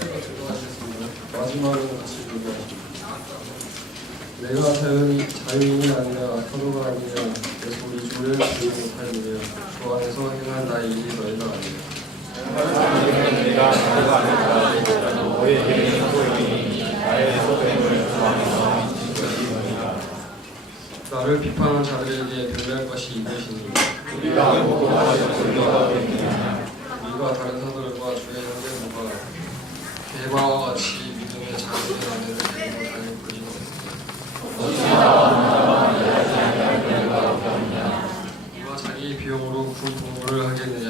하나님과 증거하셨습니다. 마지막으로 같이 기도하십니다. 내가 자유인이 아니라 사도가 아니냐 그래서 우리 주를 부르지 못하느냐 그 안에서 행한 나의 일이 너희가 아니냐. 내가 사도가 아니라 너희에게는 사도이니 나의 사도임을 그 안에서 지켜지 너희가. 나를 비판한 자들에게 변명할 것이 이것이니 우리가 무엇보다 증거하고 있느냐. 우리가 다른 사도들과 주의 형제들과 개바와 같이 믿음의 작은 안에를 데리고 다닐 것이 누가 자기 비용으로 군 동무를 하겠느냐?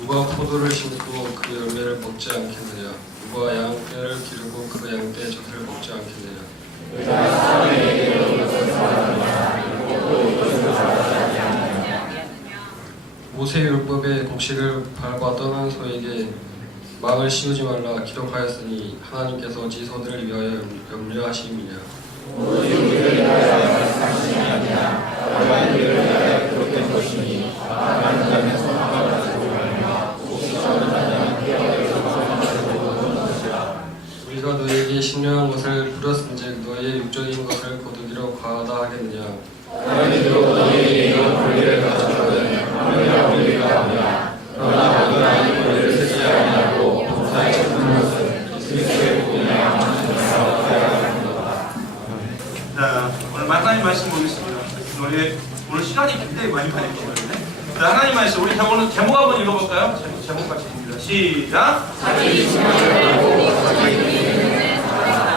누가 포도를 심고 그 열매를 먹지 않겠느냐? 누가 양떼를 기르고 그 양떼의 젖을 먹지 않겠느냐? 모세 율법의 곡식을 밟아 떠난 소에게 망을 씌우지 말라 기록하였으니 하나님께서 지소들을 위하여 염려하심이냐. 오직 우리를 위하여 말씀하시니 아니라 다만 우리를 위하여 기록된 것이니 다만 자는 소망을 가지고 말미암아 옥시처럼 하나님 피하여서 소망을 거두는 것이라. 우리가 너에게 신령한 것을 부렸은즉 너희의 육적인 것을 거두기로 과하다 하겠느냐. 하나님도 너희에게 이런 권리를 가졌거든 하느냐 우리가 아니라 그러나 모든 하나님 권리를 쓰지 아니하고 범사에 쫓는 것은 그리스도의 복음에 하나님을 사랑하여 자, 오늘 하나님 말씀 보겠습니다. 오늘 시간이 굉장히 많이 걸릴 거거든요. 자, 하나님 말씀 우리 오늘 제목 한번 읽어볼까요? 제목 같이 읽습니다. 시작.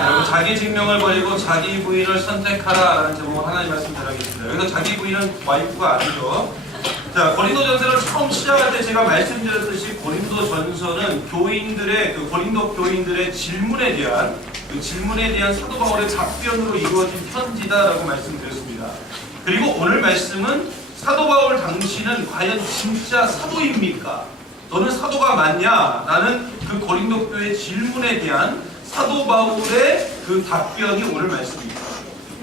여러분 자기 증명을 버리고 자기 부인을 선택하라라는 제목을 하나님 말씀 전하겠습니다. 여기서 자기 부인은 와이프가 아니죠. 자, 고린도전서를 처음 시작할 때 제가 말씀드렸듯이 고린도전서는 교인들의 고린도 교인들의 질문에 대한 사도 바울의 답변으로 이루어진 편지다라고 말씀드렸습니다. 그리고 오늘 말씀은 사도 바울 당신은 과연 진짜 사도입니까? 너는 사도가 맞냐? 라는 그 고린도 교의 질문에 대한 사도 바울의 그 답변이 오늘 말씀입니다.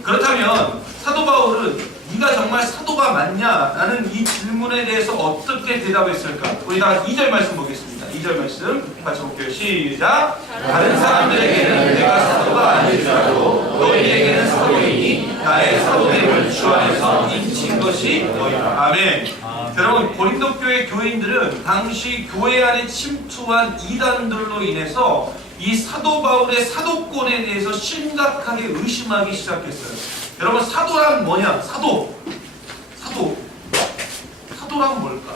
그렇다면 사도 바울은 네가 정말 사도가 맞냐? 라는 이 질문에 대해서 어떻게 대답했을까? 우리 다 2절 말씀 보겠습니다. 2절 말씀 같이 볼게요. 시작. 다른 사람들에게는 내가 사도가 아닐지라도 너희에게는 사도이니 나의 사도됨을 주 안에서 인친 것이 너희다. 아멘. 여러분 고린도 교회 교인들은 당시 교회 안에 침투한 이단들로 인해서 이 사도 바울의 사도권에 대해서 심각하게 의심하기 시작했어요. 여러분 사도란 뭐냐? 사도란 뭘까?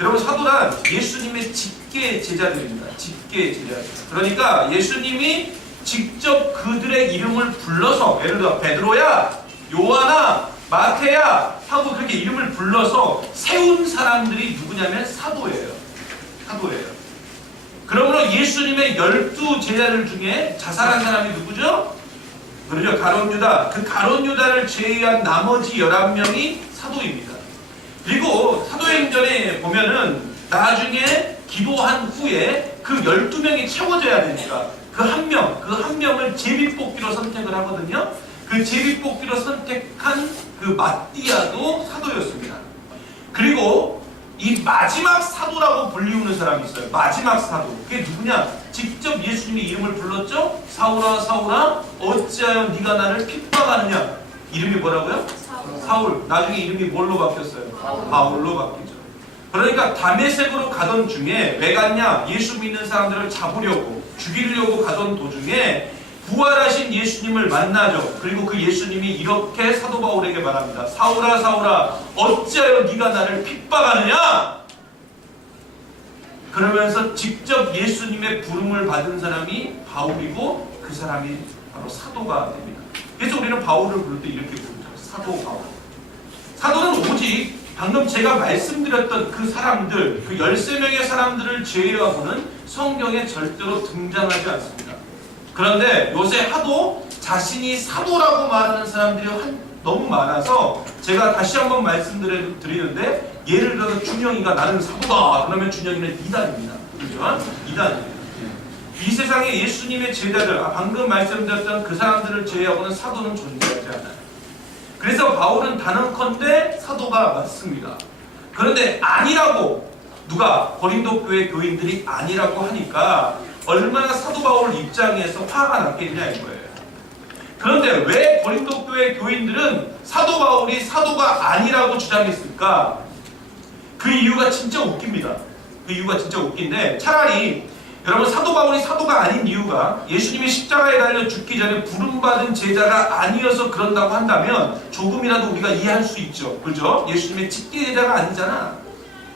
여러분 사도란 예수님의 직계 제자들입니다. 직계 제자들. 그러니까 예수님이 직접 그들의 이름을 불러서 예를 들어 베드로야, 요한아, 마태야 하고 그렇게 이름을 불러서 세운 사람들이 누구냐면 사도예요. 그러므로 예수님의 12 제자들 중에 자살한 사람이 누구죠? 그러죠. 가룟 유다. 그 가룟 유다를 제외한 나머지 11명이 사도입니다. 그리고 사도행전에 보면은 나중에 기도한 후에 그 12명이 채워져야 되니까 그 한 명을 제비뽑기로 선택을 하거든요. 그 제비뽑기로 선택한 그 마띠아도 사도였습니다. 그리고 이 마지막 사도라고 불리우는 사람이 있어요. 마지막 사도. 그게 누구냐? 직접 예수님이 이름을 불렀죠? 사울아 사울아 어찌하여 네가 나를 핍박하느냐? 이름이 뭐라고요? 사울. 나중에 이름이 뭘로 바뀌었어요? 바울로 바뀌죠. 그러니까 다메섹으로 가던 중에 왜 갔냐? 예수 믿는 사람들을 잡으려고 죽이려고 가던 도중에 부활하신 예수님을 만나죠. 그리고 그 예수님이 이렇게 사도 바울에게 말합니다. 사울아 사울아 어찌하여 네가 나를 핍박하느냐? 그러면서 직접 예수님의 부름을 받은 사람이 바울이고 그 사람이 바로 사도가 됩니다. 그래서 우리는 바울을 부를 때 이렇게 부르죠. 사도 바울. 사도는 오직 방금 제가 말씀드렸던 그 사람들, 그 13명의 사람들을 제외하고는 성경에 절대로 등장하지 않습니다. 그런데 요새 하도 자신이 사도라고 말하는 사람들이 너무 많아서 제가 다시 한번 말씀드리는데 예를 들어서 준영이가 나는 사도다 그러면 준영이는 이단입니다. 그렇죠? 이단입니다. 이 세상에 예수님의 제자들, 방금 말씀드렸던 그 사람들을 제외하고는 사도는 존재하지 않아요. 그래서 바울은 단언컨대 사도가 맞습니다. 그런데 아니라고 누가 고린도 교회 교인들이 아니라고 하니까 얼마나 사도 바울 입장에서 화가 났겠냐 이거예요. 그런데 왜 고린도 교회 교인들은 사도 바울이 사도가 아니라고 주장했을까? 그 이유가 진짜 웃깁니다. 그 이유가 진짜 웃긴데, 차라리 여러분 사도 바울이 사도가 아닌 이유가 예수님이 십자가에 달려 죽기 전에 부름받은 제자가 아니어서 그런다고 한다면 조금이라도 우리가 이해할 수 있죠. 그렇죠? 예수님의 직계 제자가 아니잖아.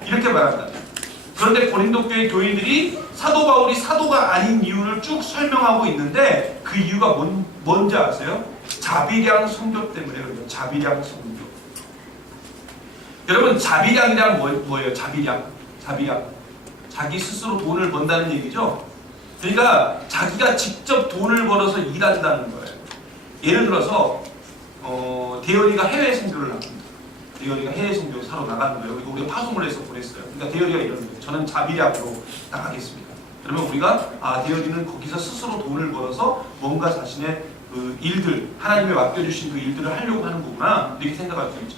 이렇게 말한다. 그런데 고린도 교회 교인들이 사도 바울이 사도가 아닌 이유를 쭉 설명하고 있는데, 그 이유가 뭔지 아세요? 자비량 선교 때문에 그래요. 자비량 선교. 여러분 자비량이란 뭐예요? 자비량. 자기 스스로 돈을 번다는 얘기죠. 그러니까 자기가 직접 돈을 벌어서 일한다는 거예요. 예를 들어서 대열이가 해외 선교를 나갑니다. 대열이가 해외 선교 사러 나가는 거예요. 이거 우리가 파송을 해서 보냈어요. 그러니까 대열이가 이러는 거예요. 저는 자비량으로 나가겠습니다. 그러면 우리가 대열이는 거기서 스스로 돈을 벌어서 뭔가 자신의 그 일들, 하나님이 맡겨주신 그 일들을 하려고 하는 거구나, 이렇게 생각할 수 있죠.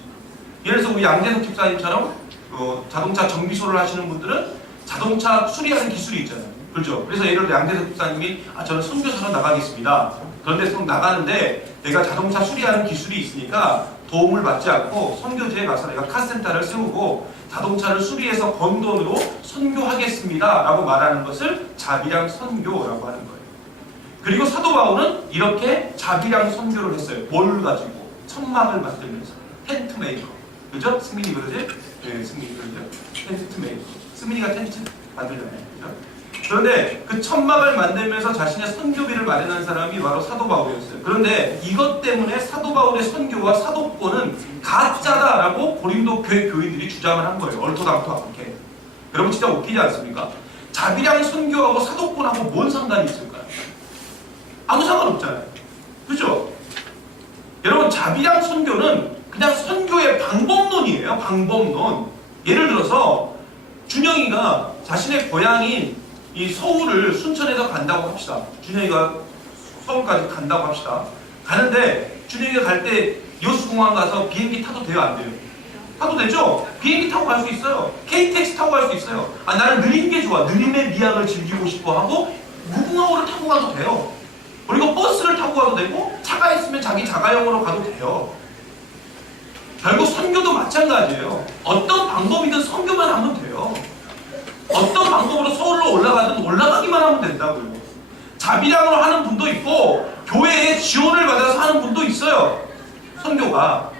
예를 들어서 우리 양재석 집사님처럼 자동차 정비소를 하시는 분들은 자동차 수리하는 기술이 있잖아요. 그렇죠? 그래서 예를 들어 양재석 집사님이 저는 선교사로 나가겠습니다. 그런데 나가는데 내가 자동차 수리하는 기술이 있으니까 도움을 받지 않고 선교지에 가서 내가 카센터를 세우고 자동차를 수리해서 번 돈으로 선교하겠습니다 라고 말하는 것을 자비량 선교라고 하는 거예요. 그리고 사도 바울은 이렇게 자비량 선교를 했어요. 뭘 가지고? 천막을 만들면서. 텐트 메이커. 그죠? 승민이 그러지? 네, 승민이 그러죠? 텐트 메이커. 승민이가 텐트 만들잖아요. 그죠? 그런데 그 천막을 만들면서 자신의 선교비를 마련한 사람이 바로 사도 바울이었어요. 그런데 이것 때문에 사도 바울의 선교와 사도권은 가짜다라고 고린도 교회 교인들이 주장을 한 거예요. 얼토당토 않게. 여러분 진짜 웃기지 않습니까? 자비량 선교하고 사도권하고 뭔 상관이 있을까요? 아무 상관없잖아요. 그죠? 여러분 자비량 선교는 그냥 선교의 방법론이에요. 방법론. 예를 들어서 준영이가 자신의 고향인 이 서울을 순천에서 간다고 합시다. 준영이가 서울까지 간다고 합시다. 가는데 준영이가 갈 때 여수공항 가서 비행기 타도 돼요? 안 돼요? 타도 되죠? 비행기 타고 갈 수 있어요. KTX 타고 갈 수 있어요. 나는 느린 게 좋아. 느림의 미학을 즐기고 싶어 하고 무궁화호를 타고 가도 돼요. 그리고 버스를 타고 가도 되고 차가 있으면 자기 자가용으로 가도 돼요. 결국 선교도 마찬가지예요. 어떤 방법이든 선교만 하면 돼요. 어떤 방법으로 서울로 올라가든 올라가기만 하면 된다고요. 자비량으로 하는 분도 있고 교회에 지원을 받아서 하는 분도 있어요. 선교가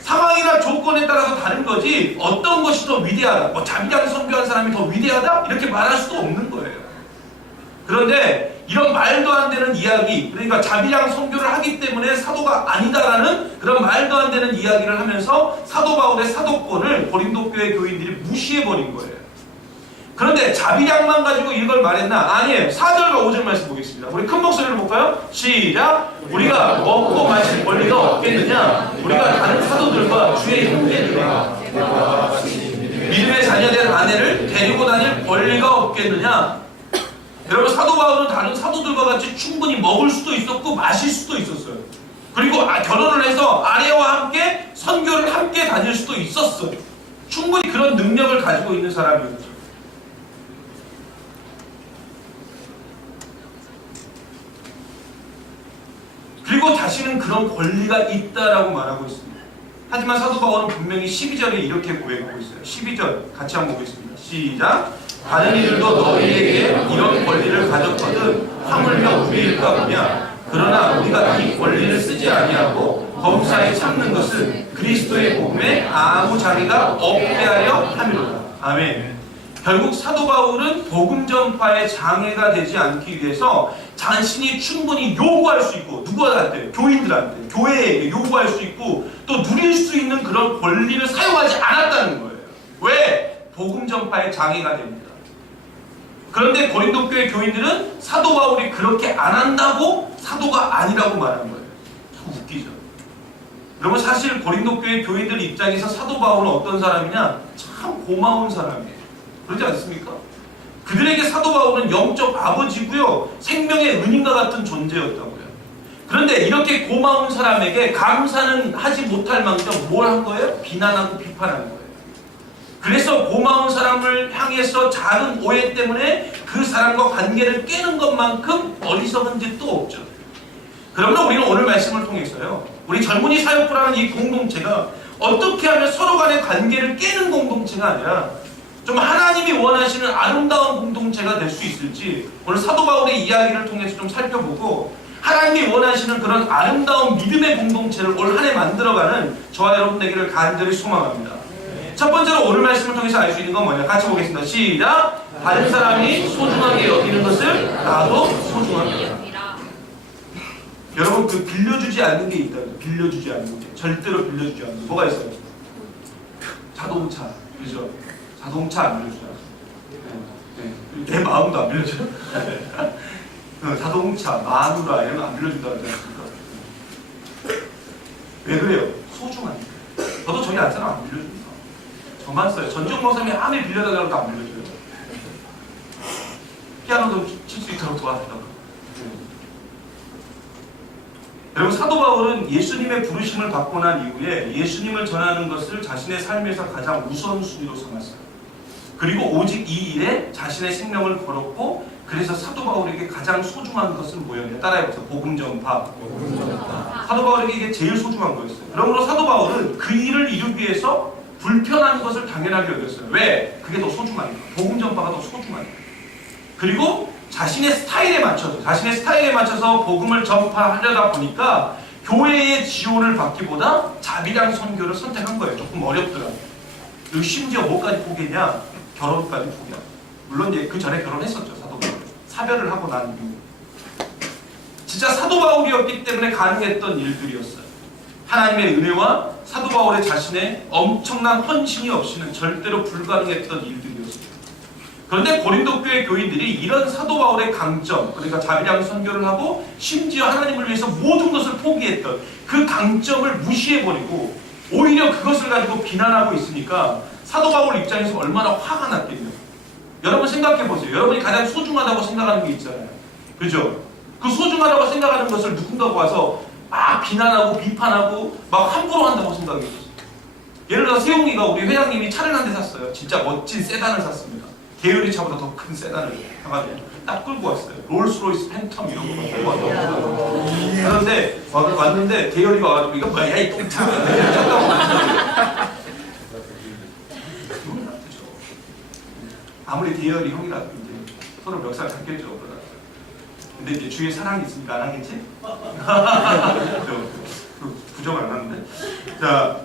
상황이나 조건에 따라서 다른 거지 어떤 것이 더 위대하다, 자비량 선교한 사람이 더 위대하다 이렇게 말할 수도 없는 거예요. 그런데 이런 말도 안 되는 이야기, 그러니까 자비량 선교를 하기 때문에 사도가 아니다라는 그런 말도 안 되는 이야기를 하면서 사도 바울의 사도권을 고린도 교회 교인들이 무시해버린 거예요. 그런데 자비량만 가지고 이걸 말했나? 아니에요. 4절과 5절 말씀 보겠습니다. 우리 큰 목소리로 볼까요? 시작! 우리가 먹고 마실 권리가 없겠느냐? 우리가 다른 사도들과 주의 형제들과 믿음의 자녀된 아내를 데리고 다닐 권리가 없겠느냐? 여러분 사도 바울은 다른 사도들과 같이 충분히 먹을 수도 있었고 마실 수도 있었어요. 그리고 결혼을 해서 아내와 함께 선교를 함께 다닐 수도 있었어요. 충분히 그런 능력을 가지고 있는 사람이었죠. 그리고 자신은 그런 권리가 있다라고 말하고 있습니다. 하지만 사도 바울은 분명히 12절에 이렇게 고백하고 있어요. 12절 같이 한번 보겠습니다. 시작! 다른 이들도 너희에게 이런 권리를 가졌거든 하물며 우리일까 보냐. 그러나 우리가 이 권리를 쓰지 아니하고 범사에 참는 것은 그리스도의 복음에 아무 자리가 없게 하려 함이로다. 아멘. 결국 사도 바울은 복음 전파의 장애가 되지 않기 위해서 자신이 충분히 요구할 수 있고, 누구한테? 교인들한테, 교회에게 요구할 수 있고 또 누릴 수 있는 그런 권리를 사용하지 않았다는 거예요. 왜? 복음 전파의 장애가 됩니다. 그런데 고린도 교회 교인들은 사도 바울이 그렇게 안 한다고 사도가 아니라고 말한 거예요. 참 웃기죠. 여러분 사실 고린도 교회 교인들 입장에서 사도 바울은 어떤 사람이냐? 참 고마운 사람이에요. 그렇지 않습니까? 그들에게 사도 바울은 영적 아버지고요, 생명의 은인과 같은 존재였다고요. 그런데 이렇게 고마운 사람에게 감사는 하지 못할 망정 뭘 한 거예요? 비난하고 비판한 거예요. 그래서 고마운 사람을 향해서 작은 오해 때문에 그 사람과 관계를 깨는 것만큼 어리석은 짓도 없죠. 그러므로 우리는 오늘 말씀을 통해서요, 우리 젊은이 사역부라는 이 공동체가 어떻게 하면 서로 간의 관계를 깨는 공동체가 아니라 좀 하나님이 원하시는 아름다운 공동체가 될 수 있을지 오늘 사도 바울의 이야기를 통해서 좀 살펴보고, 하나님이 원하시는 그런 아름다운 믿음의 공동체를 올 한 해 만들어가는 저와 여러분 되기를 간절히 소망합니다. 첫 번째로 오늘 말씀을 통해서 알 수 있는 건 뭐냐? 같이 보겠습니다. 시작! 다른 사람이 소중하게 여기는 것을 나도 소중하게 여긴다. 여러분, 그 빌려주지 않는 게 있다. 빌려주지 않는 게. 절대로 빌려주지 않는 게. 뭐가 있어요? 자동차. 그죠? 자동차 안 빌려주잖아. 내 마음도 안 빌려줘요. 자동차, 마누라 이런 거 안 빌려준다 그러지 않습니까? 왜 그래요? 소중하니까. 저도 저기 안 사람 안 빌려줍니다. 저만 써요. 전종 목사님이 아무리 빌려달라고 안 빌려줘요. 피아노도 칠 수 있도록 도와달라고. 여러분, 사도 바울은 예수님의 부르심을 받고 난 이후에 예수님을 전하는 것을 자신의 삶에서 가장 우선순위로 삼았어요. 그리고 오직 이 일에 자신의 생명을 걸었고, 그래서 사도 바울에게 가장 소중한 것은 뭐였냐? 따라해보세요. 복음 전파. 사도 바울에게 이게 제일 소중한 거였어요. 그러므로 사도 바울은 그 일을 이루기 위해서 불편한 것을 당연하게 여겼어요. 왜? 그게 더 소중하니까. 복음 전파가 더 소중하니까. 그리고 자신의 스타일에 맞춰서 복음을 전파하려다 보니까 교회의 지원을 받기보다 자비랑 선교를 선택한 거예요. 조금 어렵더라고요. 그리고 심지어 뭐까지 포기했냐? 결혼까지 포기하고. 물론 그 전에 결혼했었죠. 사도 바울. 사별을 하고 난 이후. 진짜 사도 바울이었기 때문에 가능했던 일들이었어요. 하나님의 은혜와 사도 바울의 자신의 엄청난 헌신이 없이는 절대로 불가능했던 일들이었어요. 그런데 고린도 교회 교인들이 이런 사도 바울의 강점, 그러니까 자비랑 선교를 하고 심지어 하나님을 위해서 모든 것을 포기했던 그 강점을 무시해버리고 오히려 그것을 가지고 비난하고 있으니까 사도 바울 입장에서 얼마나 화가 났겠냐. 여러분 생각해보세요. 여러분이 가장 소중하다고 생각하는 게 있잖아요. 그죠? 그 소중하다고 생각하는 것을 누군가가 와서 막 비난하고 비판하고 막 함부로 한다고 생각해보세요. 예를 들어 세용이가 우리 회장님이 차를 한 대 샀어요. 진짜 멋진 세단을 샀습니다. 계열이 차보다 더 큰 세단을 사가지고 딱 끌고 왔어요. 롤스로이스 팬텀 이런 거 끌고 왔다고. 그런데 왔는데 계열이가 와가지고 이거 뭐야, 이 똥차. 아무리 계열이 형이라도 이제 서로 멱살 잡겠죠. 근데 이제 주위에 사랑이 있으니까 안 하겠지? 부정 안 하는데. 자,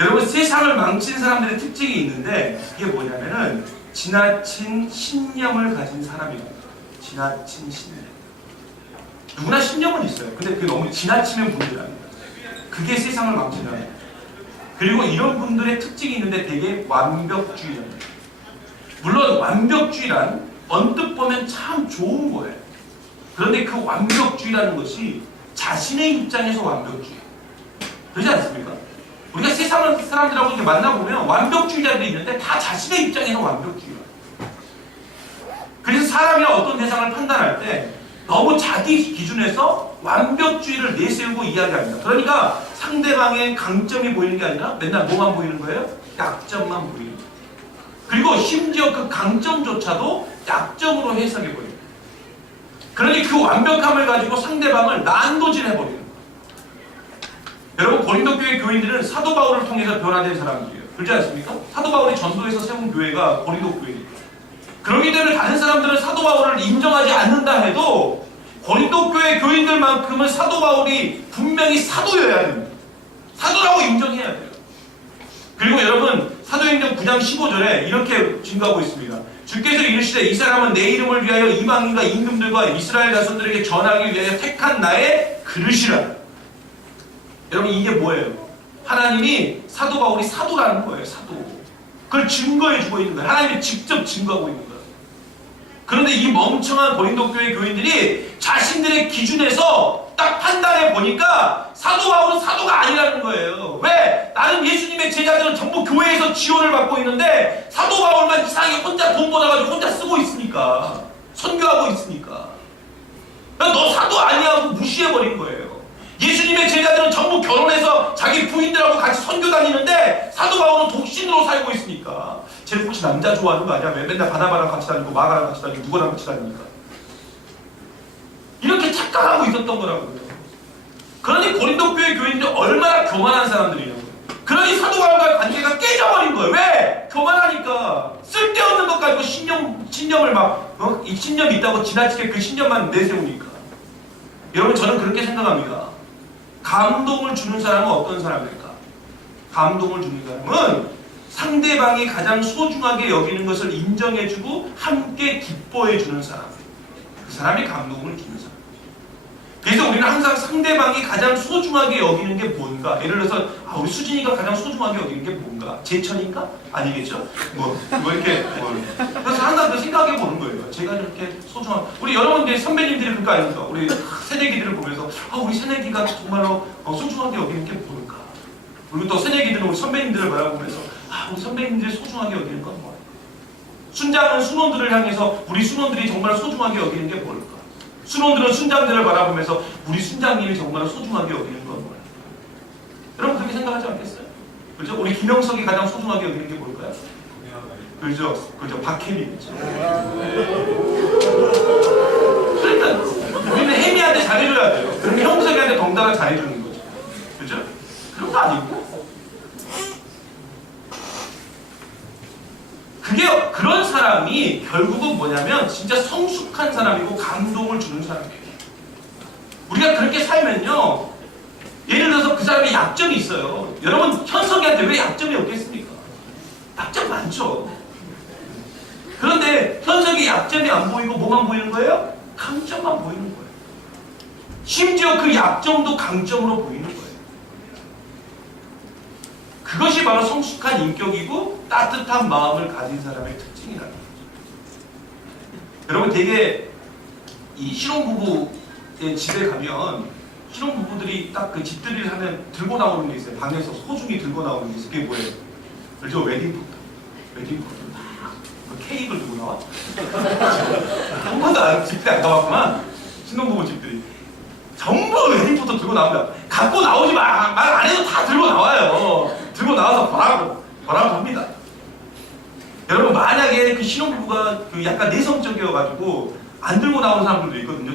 여러분, 세상을 망친 사람들의 특징이 있는데 그게 뭐냐면은 지나친 신념을 가진 사람이랍니다. 지나친 신념. 누구나 신념은 있어요. 근데 그게 너무 지나치면 문제랍니다. 그게 세상을 망치는. 그리고 이런 분들의 특징이 있는데 되게 완벽주의랍니다. 물론 완벽주의란 언뜻 보면 참 좋은 거예요. 그런데 그 완벽주의라는 것이 자신의 입장에서 완벽주의. 그렇지 않습니까? 우리가 세상 사람들하고 이렇게 만나보면 완벽주의자들이 있는데 다 자신의 입장에서 완벽주의야. 그래서 사람이 어떤 대상을 판단할 때 너무 자기 기준에서 완벽주의를 내세우고 이야기합니다. 그러니까 상대방의 강점이 보이는 게 아니라 맨날 뭐만 보이는 거예요? 약점만 보이는 거예요. 그리고 심지어 그 강점조차도 약점으로 해석해 버려요. 그러니 그 완벽함을 가지고 상대방을 난도질해버리는 거예요. 여러분, 고린도 교회 교인들은 사도 바울을 통해서 변화된 사람들이에요. 그렇지 않습니까? 사도 바울이 전도해서 세운 교회가 고린도 교회니까. 그러기 때문에 다른 사람들은 사도 바울을 인정하지 않는다 해도 고린도 교회 교인들만큼은 사도 바울이 분명히 사도여야 됩니다. 사도라고 인정해야 돼요. 그리고 여러분, 사도행전 9장 15절에 이렇게 증거하고 있습니다. 주께서 이르시되 이 사람은 내 이름을 위하여 이방인과 임금들과 이스라엘 자손들에게 전하기 위하여 택한 나의 그릇이라. 여러분, 이게 뭐예요? 하나님이 사도 바울이 사도라는 거예요. 사도. 그걸 증거해주고 있는 거예요. 하나님이 직접 증거하고 있는 거예요. 그런데 이 멍청한 고린도 교회 교인들이 자신들의 기준에서 딱 판단해 보니까 사도 바울은 사도가 아니라는 거예요. 왜? 나는 예수님의 제자들은 전부 교회에서 지원을 받고 있는데 사도 바울만 이상하게 혼자 돈 벌어가지고 혼자 쓰고 있으니까, 선교하고 있으니까 너 사도 아니야 하고 무시해버린 거예요. 예수님의 제자들은 전부 결혼해서 자기 부인들하고 같이 선교 다니는데 사도 바울은 독신으로 살고 있으니까 쟤는 혹시 남자 좋아하는 거 아니야? 왜 맨날 바나바랑 같이 다니고 마가랑 같이 다니고 누구랑 같이 다니니까 이렇게 착각하고 있었던 거라고요. 그러니 고린도 교인들이 얼마나 교만한 사람들이냐고요. 그러니 사도 바울과의 관계가 깨져버린 거예요. 왜? 교만하니까 쓸데없는 것 가지고 신념을 막 이 신념이 있다고 지나치게 그 신념만 내세우니까. 여러분 저는 그렇게 생각합니다. 감동을 주는 사람은 어떤 사람일까? 감동을 주는 사람은 상대방이 가장 소중하게 여기는 것을 인정해주고 함께 기뻐해주는 사람. 그 사람이 감동을 주는 사람. 그래서 우리는 항상 상대방이 가장 소중하게 여기는 게 뭔가, 예를 들어서 우리 수진이가 가장 소중하게 여기는 게 뭔가, 제천인가? 아니겠죠? 뭐 이렇게 그래서 항상 그 생각해 보는 거예요. 제가 이렇게 소중한 우리 여러분들 선배님들이 그러니까 아닙니까? 우리 새내기들을 보면서 우리 새내기가 정말로 소중하게 여기는 게 뭘까? 그리고 또 새내기들은 우리 선배님들을 바라보면서 우리 선배님들이 소중하게 여기는 건 뭐야? 순장은 순원들을 향해서 우리 순원들이 정말 소중하게 여기는 게 뭘까? 순원들은 순장들을 바라보면서 우리 순장님이 정말 소중하게 여기는 건 뭐야? 여러분 그렇게 생각하지 않겠어요? 그렇죠? 우리 김영석이 가장 소중하게 여기는 게 뭘까요? 그렇죠? 박혜민이죠. 그러니까 우리는 혜미한테 잘해줘야 돼요. 그럼 형석이한테 덩달아 잘해주는 거죠. 그렇죠? 그런 거 아니고. 그게 그런 사람이 결국은 뭐냐면 진짜 성숙한 사람이고 감동을 주는 사람이에요. 우리가 그렇게 살면요, 예를 들어서 그 사람의 약점이 있어요. 여러분 현석이한테 왜 약점이 없겠습니까? 약점 많죠. 그런데 현석이 약점이 안 보이고 뭐만 보이는 거예요? 강점만 보이는 거예요. 심지어 그 약점도 강점으로 보이는 거예요. 그것이 바로 성숙한 인격이고 따뜻한 마음을 가진 사람의 특징이라는 거죠. 여러분 되게 이 신혼부부의 집에 가면 신혼부부들이 딱 그 집들이를 하면 들고 나오는 게 있어요. 방에서 소중히 들고 나오는 게 있어요. 그게 뭐예요? 그죠? 웨딩포토. 웨딩포토. 그 케이크를 들고 나와? 한 번도 집들이 안 가봤구만. 신혼부부 집들이. 전부 웨딩포토 들고 나옵니다. 갖고 나오지 마. 말 안 해도 다 들고 나와요. 들고 나와서 보라고 합니다. 여러분 만약에 그 신혼부부가 그 약간 내성적이어가지고 안 들고 나오는 사람들도 있거든요.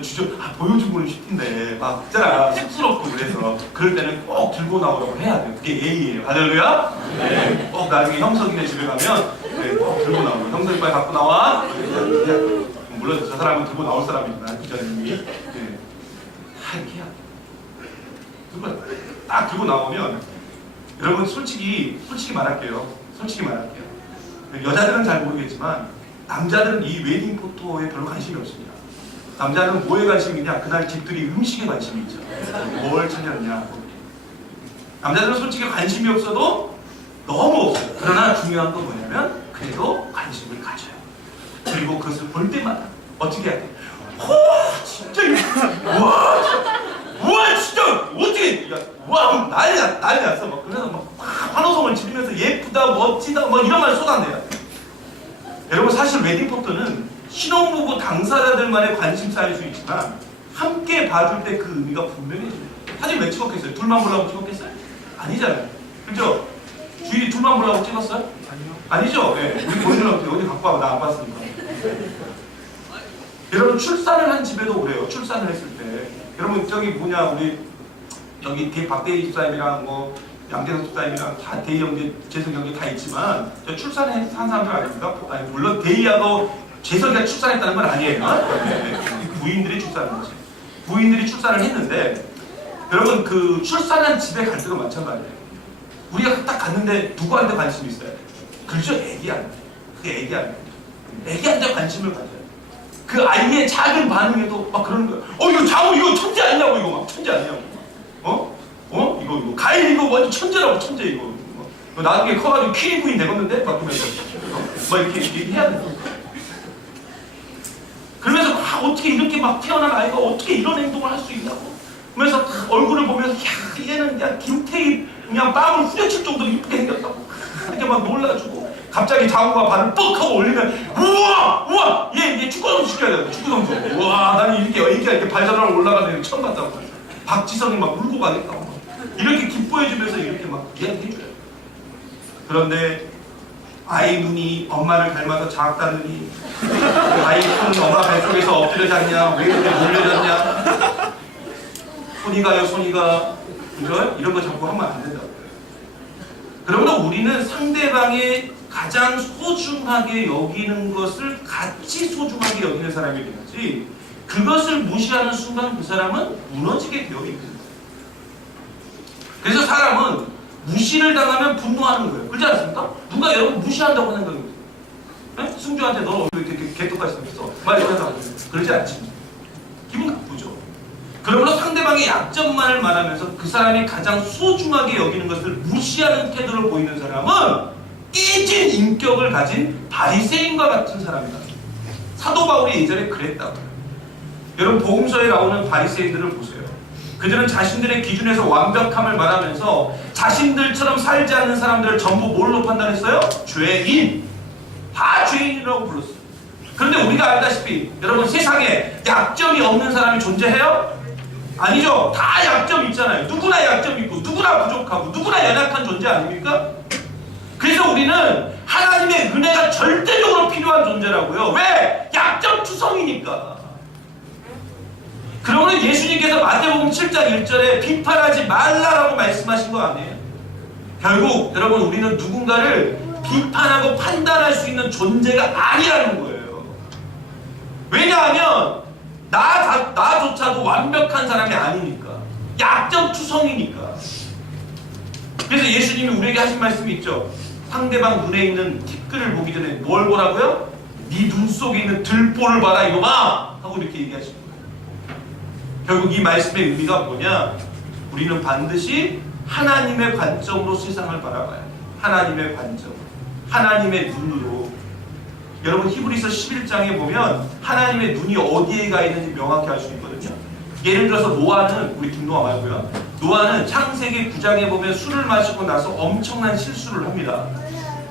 보여주고는 싶은데 막 있잖아 쑥스럽고 그래서 그럴 때는 꼭 들고 나오라고 해야 돼요. 그게 예의예요. 할렐루야? 네. 꼭 나중에 형석이네 집에 가면 꼭 들고 나오고 형석이 빨리 갖고 나와. 물론 저 사람은 들고 나올 사람이지만 기자님이 이렇게 해야 돼. 딱 들고 나오면 여러분 솔직히 말할게요. 여자들은 잘 모르겠지만 남자들은 이 웨딩 포토에 별로 관심이 없습니다. 남자는 뭐에 관심이 있냐? 그날 집들이 음식에 관심이 있죠. 뭘 차렸냐? 남자들은 솔직히 관심이 없어도 너무 없어요. 그러나 중요한 건 뭐냐면 그래도 관심을 가져요. 그리고 그것을 볼 때마다 어떻게 해야 돼? 진짜 와 진짜 어떻게 와 난리 났어. 막 그래서 막 환호성을 지르면서 예쁘다 멋지다 뭐 이런 말 쏟아내요. 여러분 사실 웨딩포토는 신혼부부 당사자들만의 관심사일 수 있지만 함께 봐줄 때 그 의미가 분명해져요. 사진 왜 찍었겠어요? 둘만 보려고 찍었겠어요? 아니잖아요. 그죠? 주일이 둘만 보려고 찍었어요? 아니요. 아니죠? 네. 우리 보여주려고 어디 갖고 와봐. 나 안 봤으니까. 여러분 출산을 한 집에도 그래요. 출산을 했을 때 여러분 저기 우리 여기 박대희 집사님이랑 뭐 양재석 집사님이랑 다 대희 형제, 재석 형제 다 있지만 저 출산한 사람들 아닙니까? 아니, 물론 대희하고 재석이가 출산했다는 건 아니에요. 부인들이 출산한 거지. 부인들이 출산을 했는데 여러분 그 출산한 집에 갈 때도 마찬가지예요. 우리가 딱 갔는데 누구한테 관심이 있어요? 그렇죠? 애기한테. 그게 애기한테. 애기한테 관심을 가져요. 그 아이의 작은 반응에도 막 그러는 거예요. 이거 장우 이거 천재 아니냐고 이거 막 천재 아니냐고. 이거 가일 이거 완전 천재라고 천재 이거. 나중에 커가지고 퀸 부인 되겠는데? 막 그러면서 막 이렇게 해야 돼. 그러면서 어떻게 이렇게 막 태어난 아이가 어떻게 이런 행동을 할 수 있냐고. 그러면서 얼굴을 보면서 얘는 그냥 김태희 그냥 빵을 후려칠 정도로 이쁘게 생겼다고. 이렇게 막 놀라주고 갑자기 장우가 발을 뻑 하고 올리면 우와 얘 축구 선수 시켜야 돼. 축구 선수. 우와 나는 이렇게 애기가 이렇게 발자국을 올라가는 애 처음 봤다고. 박지성이 막 울고 가겠다. 이렇게 기뻐해주면서 이렇게 막 이야기해줘요. 그런데 아이 눈이 엄마를 닮아서 작다느니, 아이 손은 엄마 뱃속에서 엎드려 잤냐, 왜 이렇게 놀려졌냐, 손이 가요 손이 가, 그죠? 이런 거 자꾸 하면 안 된다고. 그러면 우리는 상대방의 가장 소중하게 여기는 것을 같이 소중하게 여기는 사람이 되야지, 그것을 무시하는 순간 그 사람은 무너지게 되어 있는 거예요. 그래서 사람은 무시를 당하면 분노하는 거예요. 그렇지 않습니까? 누가 여러분 무시한다고 생각해요. 네? 승주한테 너 왜 이렇게 개떡같이 생겼어? 말 이러면서 그러지 않지. 기분 나쁘죠. 그러므로 상대방의 약점만을 말하면서 그 사람이 가장 소중하게 여기는 것을 무시하는 태도를 보이는 사람은 깨진 인격을 가진 바리새인과 같은 사람이다. 사도 바울이 예전에 그랬다고요. 여러분 복음서에 나오는 바리새인들을 보세요. 그들은 자신들의 기준에서 완벽함을 말하면서 자신들처럼 살지 않는 사람들을 전부 뭘로 판단했어요? 죄인. 다 죄인이라고 불렀어요. 그런데 우리가 알다시피 여러분 세상에 약점이 없는 사람이 존재해요? 아니죠. 다 약점 있잖아요. 누구나 약점 있고 누구나 부족하고 누구나 연약한 존재 아닙니까? 그래서 우리는 하나님의 은혜가 절대적으로 필요한 존재라고요. 왜? 약점 투성이니까. 그러면 예수님께서 마태복음 7장 1절에 비판하지 말라라고 말씀하신 거 아니에요? 결국 여러분 우리는 누군가를 비판하고 판단할 수 있는 존재가 아니라는 거예요. 왜냐하면 나조차도 완벽한 사람이 아니니까. 약점 투성이니까. 그래서 예수님이 우리에게 하신 말씀이 있죠. 상대방 눈에 있는 티끌을 보기 전에 뭘 보라고요? 네 눈 속에 있는 들보를 봐라 이놈아! 하고 이렇게 얘기하신 거예요. 결국 이 말씀의 의미가 뭐냐? 우리는 반드시 하나님의 관점으로 세상을 바라봐야 돼요. 하나님의 관점, 하나님의 눈으로. 여러분 히브리서 11장에 보면 하나님의 눈이 어디에 가 있는지 명확히 알 수 있거든요. 예를 들어서 노아는, 우리 김노아 말고요, 노아는 창세기 9장에 보면 술을 마시고 나서 엄청난 실수를 합니다.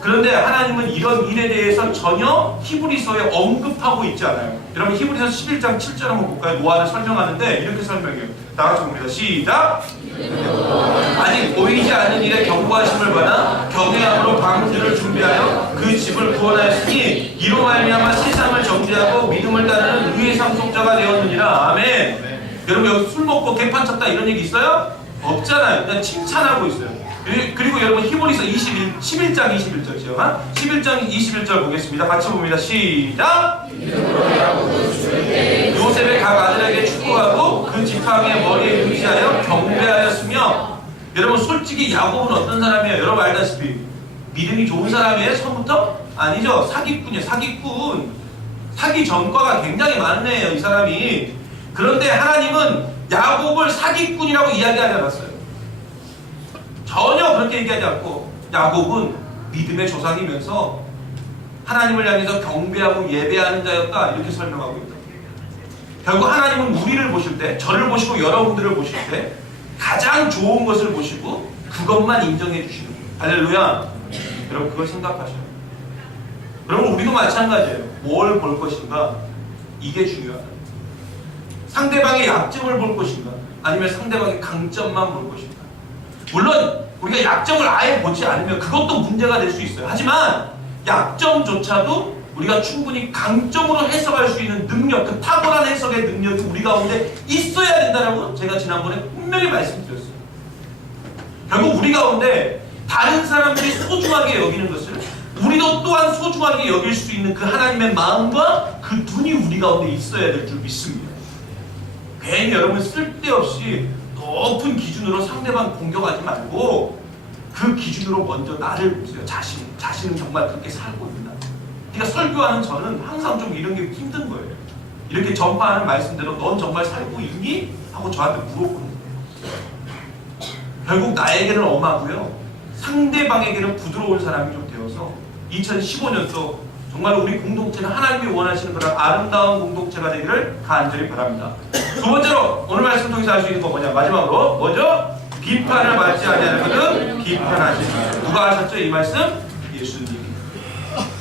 그런데 하나님은 이런 일에 대해서 전혀 히브리서에 언급하고 있지 않아요. 여러분 히브리서 11장 7절 한번 볼까요? 노아를 설명하는데 이렇게 설명해요. 다 같이 봅니다. 시작! 아직 보이지 않는 일에 경고하심을 받아 경외함으로 방주를 준비하여 그 집을 구원하였으니 이로 말미암아 세상을 정죄하고 믿음을 따르는 의의 상속자가 되었느니라. 아멘. 여러분 여기 술 먹고 개판 쳤다 이런 얘기 있어요? 없잖아요. 그냥 칭찬하고 있어요. 그리고 여러분 히브리서 11장 21절이죠. 11장 21절 보겠습니다. 같이 봅니다. 시작! 요셉의 각 아들에게 축복하고 그 지팡이의 머리에 의지하여 경배하였으며. 여러분 솔직히 야곱은 어떤 사람이에요? 여러분 알다시피 믿음이 좋은 사람이에요? 처음부터? 아니죠. 사기꾼이에요. 사기꾼. 사기 전과가 굉장히 많은 애예요. 이 사람이. 그런데 하나님은 야곱을 사기꾼이라고 이야기하지 않았어요. 전혀 그렇게 얘기하지 않고 야곱은 믿음의 조상이면서 하나님을 향해서 경배하고 예배하는 자였다 이렇게 설명하고 있다. 결국 하나님은 우리를 보실 때, 저를 보시고 여러분들을 보실 때 가장 좋은 것을 보시고 그것만 인정해 주시는 거예요. 할렐루야. 여러분 그걸 생각하셔요. 여러분 우리도 마찬가지예요. 뭘 볼 것인가? 이게 중요하다. 상대방의 약점을 볼 것인가? 아니면 상대방의 강점만 볼 것인가? 물론 우리가 약점을 아예 보지 않으면 그것도 문제가 될 수 있어요. 하지만 약점조차도 우리가 충분히 강점으로 해석할 수 있는 능력, 그 탁월한 해석의 능력이 우리 가운데 있어야 된다라고 제가 지난번에 분명히 말씀드렸어요. 결국 우리 가운데 다른 사람들이 소중하게 여기는 것을 우리도 또한 소중하게 여길 수 있는 그 하나님의 마음과 그 눈이 우리 가운데 있어야 될 줄 믿습니다. 괜히 여러분 쓸데없이 높은 기준으로 상대방 공격하지 말고 그 기준으로 먼저 나를 보세요. 자신은 정말 그렇게 살고 있나? 그러니까 설교하는 저는 항상 좀 이런 게 힘든 거예요. 이렇게 전파하는 말씀대로 넌 정말 살고 있니? 하고 저한테 물어보는 거예요. 결국 나에게는 엄하고요. 상대방에게는 부드러운 사람이 좀 되어서 2015년도 정말 우리 공동체는 하나님이 원하시는 그런 아름다운 공동체가 되기를 간절히 바랍니다. 두 번째로 오늘 말씀 통해서 알 수 있는 건 뭐냐? 마지막으로 뭐죠? 비판을 받지 아니하는 것은 비판하지 마라. 누가 하셨죠? 이 말씀? 예수님이.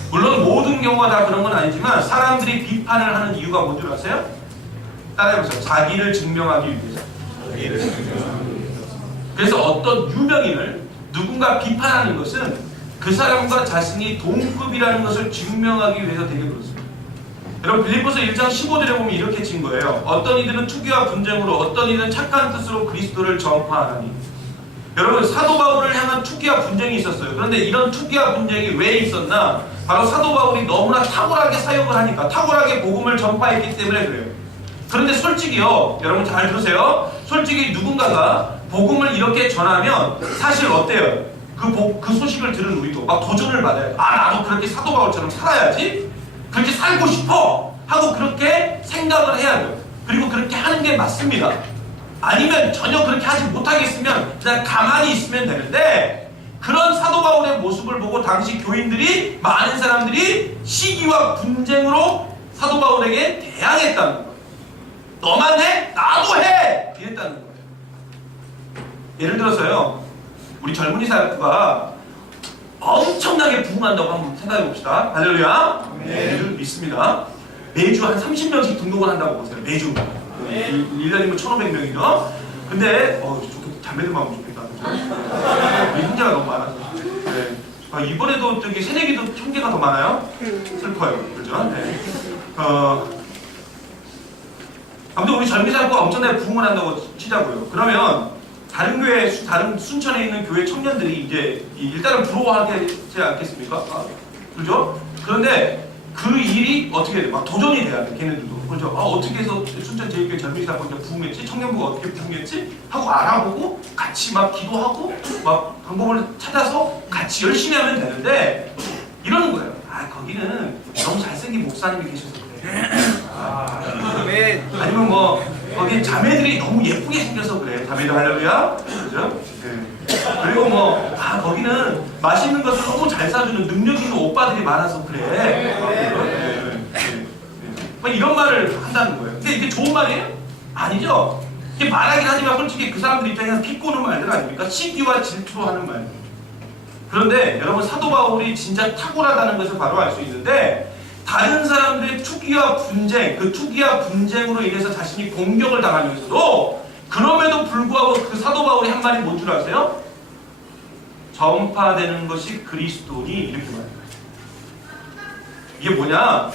물론 모든 경우가 다 그런 건 아니지만 사람들이 비판을 하는 이유가 뭔 줄 아세요? 따라해보세요. 자기를 증명하기 위해서. 그래서 어떤 유명인을 누군가 비판하는 것은 그 사람과 자신이 동급이라는 것을 증명하기 위해서 되게 그렇습니다. 여러분 빌립보서 1장 15절에 보면 이렇게 친 거예요. 어떤 이들은 투기와 분쟁으로 어떤 이들은 착한 뜻으로 그리스도를 전파하나니. 여러분 사도 바울을 향한 투기와 분쟁이 있었어요. 그런데 이런 투기와 분쟁이 왜 있었나? 바로 사도 바울이 너무나 탁월하게 사역을 하니까, 탁월하게 복음을 전파했기 때문에 그래요. 그런데 솔직히요, 여러분 잘 들으세요. 솔직히 누군가가 복음을 이렇게 전하면 사실 어때요? 그 소식을 들은 우리도 막 도전을 받아요. 아, 나도 그렇게 사도 바울처럼 살아야지, 그렇게 살고 싶어 하고 그렇게 생각을 해야죠. 그리고 그렇게 하는 게 맞습니다. 아니면 전혀 그렇게 하지 못하겠으면 그냥 가만히 있으면 되는데, 그런 사도 바울의 모습을 보고 당시 교인들이, 많은 사람들이 시기와 분쟁으로 사도 바울에게 대항했다는 거예요. 너만 해? 나도 해! 이랬다는 거예요. 예를 들어서요, 우리 젊은이 사역부가 엄청나게 부흥한다고 한번 생각해 봅시다. 할렐루야. 네. 믿습니다. 매주 한 30명씩 등록을 한다고 보세요. 매주. 1년이면 1,500명이죠. 근데 좋겠다. 담배도 마음 좋겠다. 우리 형제가 너무 많아서. 네. 이번에도 저기 새내기도 형제가 더 많아요. 슬퍼요. 그렇죠? 네. 아무튼 우리 젊은이 사역부가 엄청나게 부흥을 한다고 치자고요. 그러면 다른 교회, 다른 순천에 있는 교회 청년들이 이제 일단은 부러워하지 않겠습니까? 그렇죠? 그런데 그 일이 어떻게 돼? 막 도전이 돼야 돼, 걔네들도. 그렇죠? 어떻게 해서 순천 제일교회 젊은이 사역부 이제 부흥했지? 청년부가 어떻게 부흥했지? 하고 알아보고 같이 막 기도하고 막 방법을 찾아서 같이 열심히 하면 되는데, 이러는 거예요. 거기는 너무 잘생긴 목사님이 계셔서 그래. 아니면 뭐 거기 자매들이 너무 예쁘게 생겨서 그래. 자매도 할렐루야. 그죠? 네. 그리고 뭐 거기는 맛있는 것을 너무 잘 사주는 능력 있는 오빠들이 많아서 그래. 뭐 이런 말을 한다는 거예요. 근데 이게 좋은 말이에요? 아니죠. 이게 말하긴 하지만 솔직히 그 사람들 입장에서 비꼬는 말들 아닙니까? 시기와 질투로 하는 말. 그런데 여러분 사도 바울이 진짜 탁월하다는 것을 바로 알 수 있는데, 다른 사람들의 투기와 분쟁, 그 투기와 분쟁으로 인해서 자신이 공격을 당하면서도, 그럼에도 불구하고 그 사도 바울이 한 말이 뭔 줄 아세요? 전파되는 것이 그리스도니, 이렇게 말해요. 이게 뭐냐?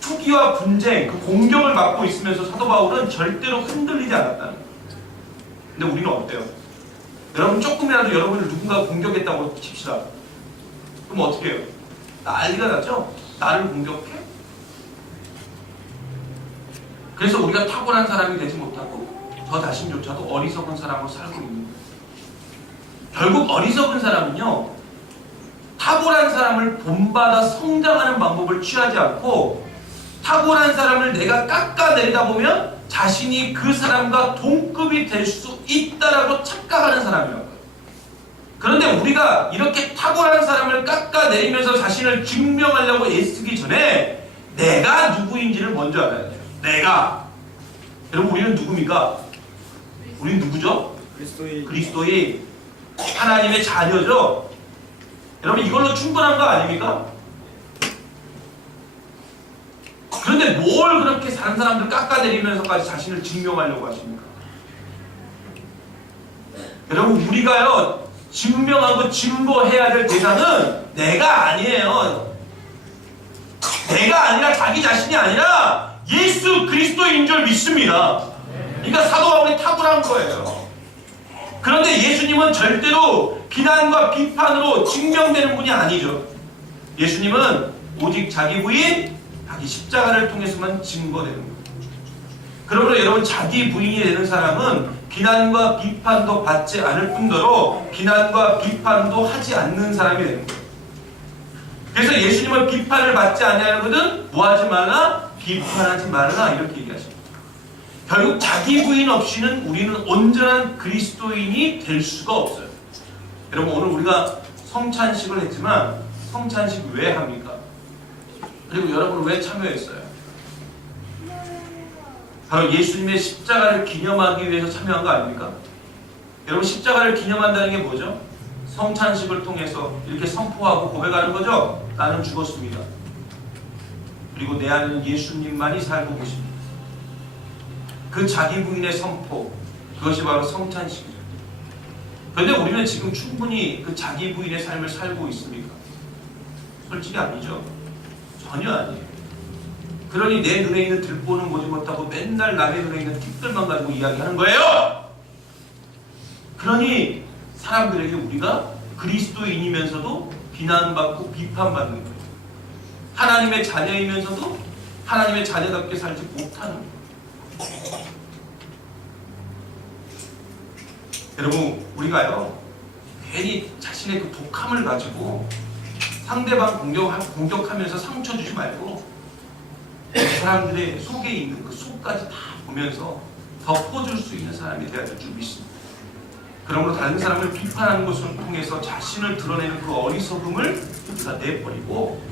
투기와 분쟁, 그 공격을 받고 있으면서 사도 바울은 절대로 흔들리지 않았다는 거예요. 근데 우리는 어때요? 여러분 조금이라도 여러분을 누군가 공격했다고 칩시다. 그럼 어떻게 해요? 난리가 나죠? 나를 공격해? 그래서 우리가 탁월한 사람이 되지 못하고 저 자신조차도 어리석은 사람으로 살고 있는 거예요. 결국 어리석은 사람은요, 탁월한 사람을 본받아 성장하는 방법을 취하지 않고, 탁월한 사람을 내가 깎아내리다 보면 자신이 그 사람과 동급이 될 수 있다라고 착각하는 사람이라고요. 그런데 우리가 이렇게 탁월한 사람을 깎아내리면서 자신을 증명하려고 애쓰기 전에 내가 누구인지를 먼저 알아야 돼요. 내가. 여러분 우리는 누굽니까? 우리는 누구죠? 그리스도의 하나님의 자녀죠. 여러분 이걸로 충분한 거 아닙니까? 그런데 뭘 그렇게 다른 사람들 깎아내리면서까지 자신을 증명하려고 하십니까? 여러분 우리가요 증명하고 증거해야 될 대상은 내가 아니에요. 내가 아니라 자기 자신이 아니라 예수 그리스도인 줄 믿습니다. 그러니까 사도 바울이 탁월한 거예요. 그런데 예수님은 절대로 비난과 비판으로 증명되는 분이 아니죠. 예수님은 오직 자기 부인, 자기 십자가를 통해서만 증거되는 거예요. 그러므로 여러분 자기 부인이 되는 사람은 비난과 비판도 받지 않을 뿐더러 비난과 비판도 하지 않는 사람이 되는 거예요. 그래서 예수님은 비판을 받지 아니하거든 뭐하지 말라? 비판하지 말라 이렇게 얘기하십니다. 결국 자기 부인 없이는 우리는 온전한 그리스도인이 될 수가 없어요. 여러분 오늘 우리가 성찬식을 했지만 성찬식 왜 합니까? 그리고 여러분 왜 참여했어요? 바로 예수님의 십자가를 기념하기 위해서 참여한 거 아닙니까? 여러분 십자가를 기념한다는 게 뭐죠? 성찬식을 통해서 이렇게 선포하고 고백하는 거죠? 나는 죽었습니다. 그리고 내 안에는 예수님만이 살고 계십니다. 그 자기 부인의 선포, 그것이 바로 성찬식이죠. 그런데 우리는 지금 충분히 그 자기 부인의 삶을 살고 있습니까? 솔직히 아니죠. 전혀 아니에요. 그러니 내 눈에 있는 들보는 보지 못하고 맨날 남의 눈에 있는 팁들만 가지고 이야기하는 거예요. 그러니 사람들에게 우리가 그리스도인이면서도 비난받고 비판받는 거예요. 하나님의 자녀이면서도 하나님의 자녀답게 살지 못하는 거예요. 여러분, 우리가요 괜히 자신의 그 독함을 가지고 상대방 공격하면서 상처 주지 말고 사람들의 속에 있는 그 속까지 다 보면서 덮어줄 수 있는 사람이 되어야 될 줄 믿습니다. 그러므로 다른 사람을 비판하는 것을 통해서 자신을 드러내는 그 어리석음을 우리가 내버리고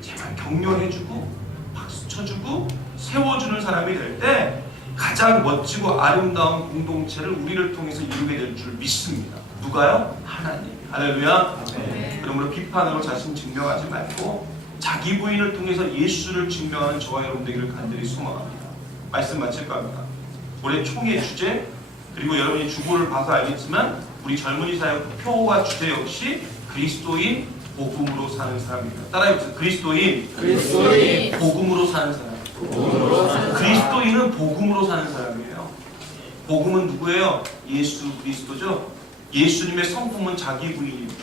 제발 격려해주고 박수 쳐주고 세워주는 사람이 될 때 가장 멋지고 아름다운 공동체를 우리를 통해서 이루게 될 줄 믿습니다. 누가요? 하나님. 할렐루야. 네. 그러므로 비판으로 자신 증명하지 말고 자기 부인을 통해서 예수를 증명하는 저와 여러분 되기를 간절히 소망합니다. 말씀 마칠까 합니다. 올해 총회 주제 그리고 여러분이 주보를 봐서 알겠지만 우리 젊은이 사역 표와 주제 역시 그리스도인 복음으로 사는 사람입니다. 따라해보세요. 그리스도인 복음으로 사는 사람. 그리스도인은 복음으로 사는 사람이에요. 복음은 누구예요? 예수 그리스도죠. 예수님의 성품은 자기 부인입니다.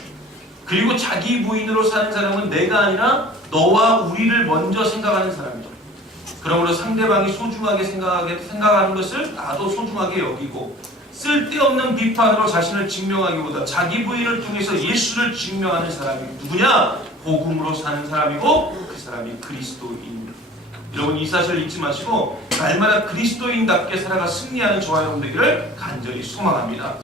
그리고 자기 부인으로 사는 사람은 내가 아니라 너와 우리를 먼저 생각하는 사람이죠. 그러므로 상대방이 소중하게 생각하는 것을 나도 소중하게 여기고 쓸데없는 비판으로 자신을 증명하기보다 자기 부인을 통해서 예수를 증명하는 사람이 누구냐? 복음으로 사는 사람이고 그 사람이 그리스도인입니다. 여러분 이 사실을 잊지 마시고 날마다 그리스도인답게 살아가 승리하는 저와 여러분 되기를 간절히 소망합니다.